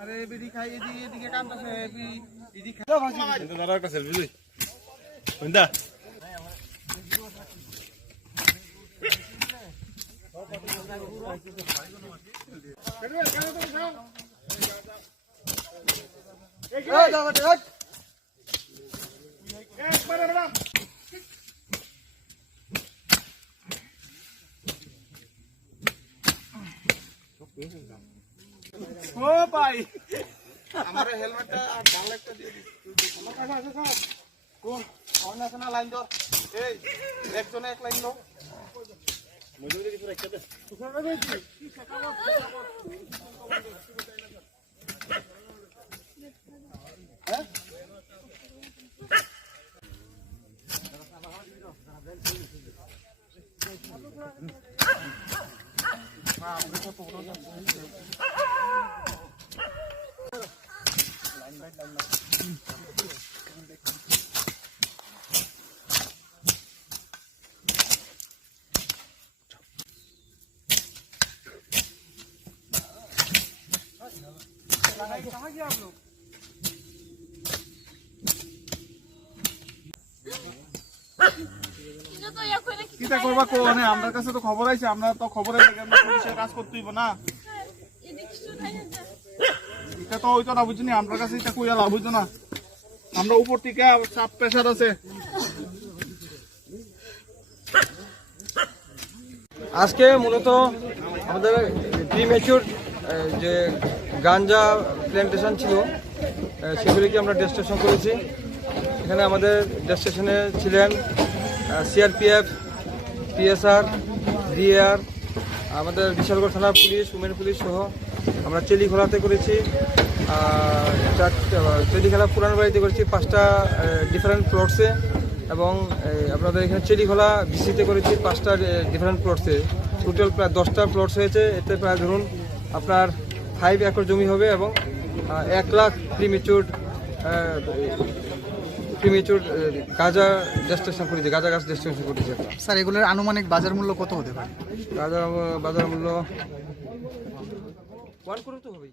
আরে বিড়ি খাই এদিকে কামতাছে এদিকে খাই দাদা একটা সেলফি লই বন্ধা ও ভাই আমার হেলমেটটা আর ডালেটটা দিয়ে দিস কোন অন আছে না লাইন ধর এই একজনে এক লাইন দাও মজুরি কিছু রাখতে দে হ্যাঁ कहाँ गया आप लोग কিটা করবা কোনে আমার কাছে তো খবর আইছে আমরা তো খবর আইছে আমরা পুলিশের কাজ করতে হইব না এটা তো হইতো না বুঝনি আমার কাছে এটা কইয়া লাভ হইতো না আমরা উপর থেকে চাপ প্রেসার আছে আজকে মূলত আমাদের প্রিম্যাচিউর যে গাঞ্জা প্ল্যান্টেশন ছিল সেগুলিকে আমরা ডেস্টিনেশন করেছি। এখানে আমাদের ডেস্টিনেশনে ছিলেন সিআরপিএফ, পিএসআর, ডিএআর, আমাদের বিশালগড় থানার পুলিশ, উমেন পুলিশ সহ আমরা চেলিখোলাতে করেছি, চেলিখোলা পুরান বাড়িতে করেছি 5টা ডিফারেন্ট প্লটসে, এবং আপনাদের এখানে চেলিখোলা বিসিতে করেছি 5টা ডিফারেন্ট প্লটসে। টোটাল প্রায় 10টা প্লটস হয়েছে। এতে প্রায় ধরুন আপনার 5 একর জমি হবে এবং 1 লাখ প্রিম্যাচিউর গাঁজা ডেস্টিনেশন করেছি, গাঁজা গাছ ডেস্টিনেশন করেছি। স্যার এগুলোর আনুমানিক বাজার মূল্য কত হতে পারে? গাঁজার বাজার মূল্য 1 কোটি তো হবেই।